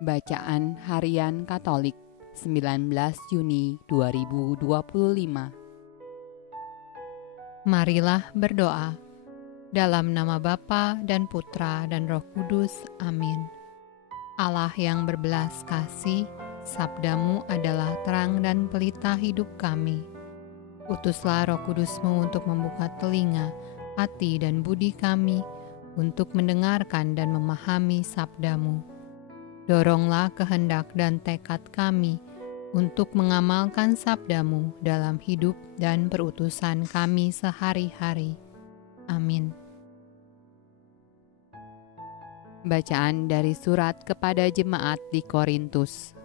Bacaan Harian Katolik 19 Juni 2025. Marilah berdoa. Dalam nama Bapa dan Putra dan Roh Kudus. Amin. Allah yang berbelas kasih, sabdamu adalah terang dan pelita hidup kami. Utuslah Roh Kudusmu untuk membuka telinga, hati dan budi kami, untuk mendengarkan dan memahami sabdamu. Doronglah kehendak dan tekad kami untuk mengamalkan sabdamu dalam hidup dan perutusan kami sehari-hari. Amin. Bacaan dari surat kepada jemaat di Korintus.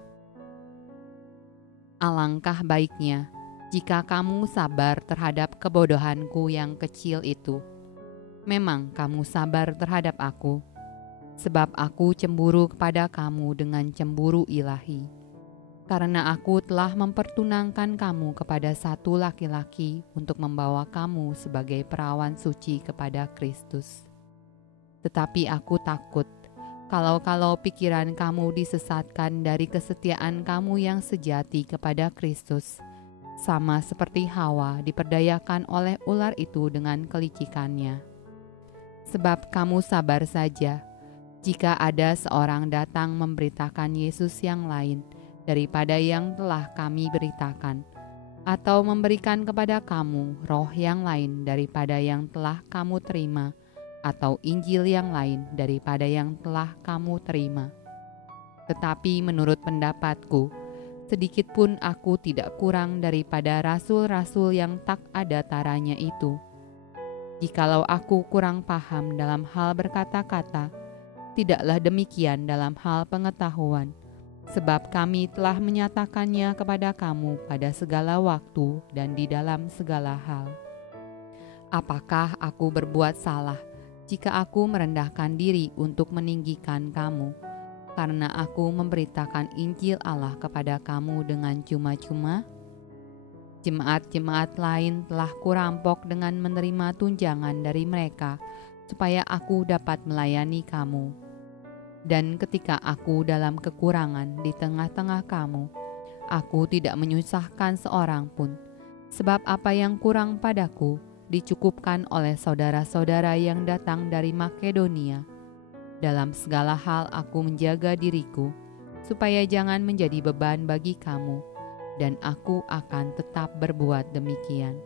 Alangkah baiknya jika kamu sabar terhadap kebodohanku yang kecil itu. Memang kamu sabar terhadap aku, sebab aku cemburu kepada kamu dengan cemburu ilahi. Karena aku telah mempertunangkan kamu kepada satu laki-laki untuk membawa kamu sebagai perawan suci kepada Kristus. Tetapi aku takut, kalau pikiran kamu disesatkan dari kesetiaan kamu yang sejati kepada Kristus, sama seperti Hawa diperdayakan oleh ular itu dengan kelicikannya. Sebab kamu sabar saja, jika ada seorang datang memberitakan Yesus yang lain daripada yang telah kami beritakan, atau memberikan kepada kamu roh yang lain daripada yang telah kamu terima, atau Injil yang lain daripada yang telah kamu terima. Tetapi menurut pendapatku, sedikit pun aku tidak kurang daripada rasul-rasul yang tak ada taranya itu. Jikalau aku kurang paham dalam hal berkata-kata, tidaklah demikian dalam hal pengetahuan, sebab kami telah menyatakannya kepada kamu pada segala waktu dan di dalam segala hal. Apakah aku berbuat salah jika aku merendahkan diri untuk meninggikan kamu, karena aku memberitakan Injil Allah kepada kamu dengan cuma-cuma? Jemaat-jemaat lain telah kurampok dengan menerima tunjangan dari mereka, supaya aku dapat melayani kamu. Dan ketika aku dalam kekurangan di tengah-tengah kamu, aku tidak menyusahkan seorang pun, sebab apa yang kurang padaku dicukupkan oleh saudara-saudara yang datang dari Makedonia. Dalam segala hal aku menjaga diriku, supaya jangan menjadi beban bagi kamu, dan aku akan tetap berbuat demikian.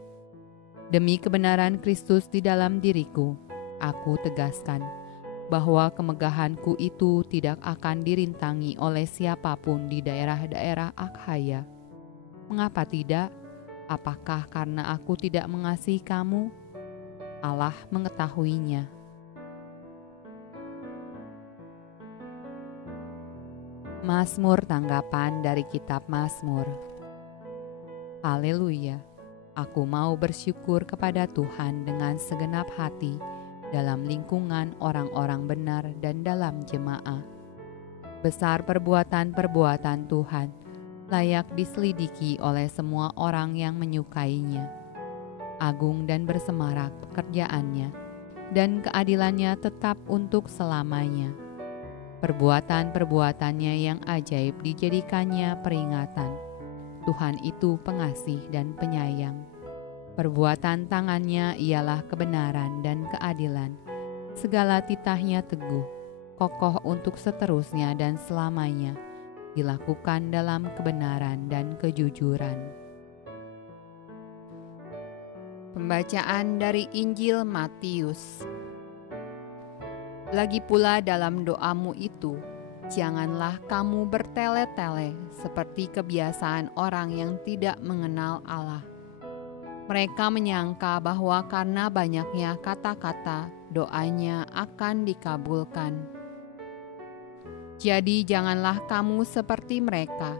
Demi kebenaran Kristus di dalam diriku, aku tegaskan bahwa kemegahanku itu tidak akan dirintangi oleh siapapun di daerah-daerah Akhaya. Mengapa tidak? Apakah karena aku tidak mengasihi kamu? Allah mengetahuinya. Mazmur tanggapan dari kitab Mazmur. Haleluya! Aku mau bersyukur kepada Tuhan dengan segenap hati, dalam lingkungan orang-orang benar dan dalam jemaah. Besar perbuatan-perbuatan Tuhan, layak diselidiki oleh semua orang yang menyukainya. Agung dan bersemarak pekerjaannya, dan keadilannya tetap untuk selamanya. Perbuatan-perbuatannya yang ajaib dijadikannya peringatan. Tuhan itu pengasih dan penyayang. Perbuatan tangannya ialah kebenaran dan keadilan. Segala titahnya teguh, kokoh untuk seterusnya dan selamanya, dilakukan dalam kebenaran dan kejujuran. Pembacaan dari Injil Matius. Lagi pula dalam doamu itu, janganlah kamu bertele-tele seperti kebiasaan orang yang tidak mengenal Allah. Mereka menyangka bahwa karena banyaknya kata-kata, doanya akan dikabulkan. Jadi janganlah kamu seperti mereka,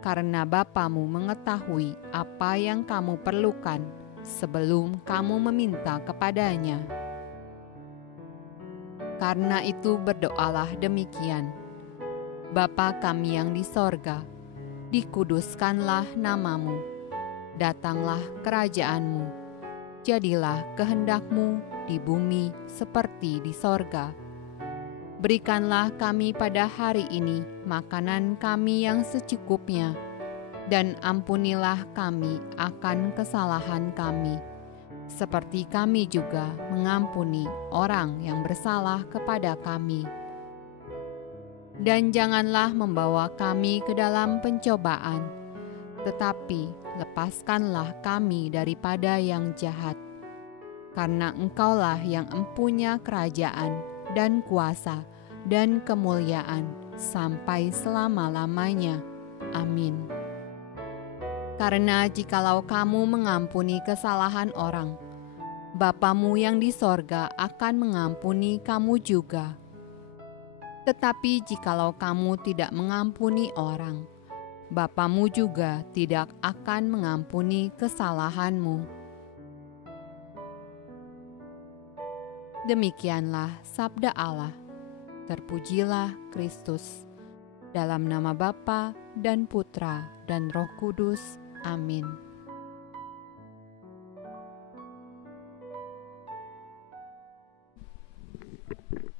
karena Bapamu mengetahui apa yang kamu perlukan sebelum kamu meminta kepadanya. Karena itu berdoalah demikian: Bapa kami yang di sorga, dikuduskanlah namamu, datanglah kerajaanmu, jadilah kehendakmu di bumi seperti di sorga. Berikanlah kami pada hari ini makanan kami yang secukupnya, dan ampunilah kami akan kesalahan kami, seperti kami juga mengampuni orang yang bersalah kepada kami. Dan janganlah membawa kami ke dalam pencobaan, tetapi lepaskanlah kami daripada yang jahat. Karena Engkaulah yang empunya kerajaan dan kuasa dan kemuliaan sampai selama-lamanya. Amin. Karena jikalau kamu mengampuni kesalahan orang, Bapamu yang di sorga akan mengampuni kamu juga. Tetapi jikalau kamu tidak mengampuni orang, Bapamu juga tidak akan mengampuni kesalahanmu. Demikianlah sabda Allah. Terpujilah Kristus. Dalam nama Bapa dan Putra dan Roh Kudus. Amin.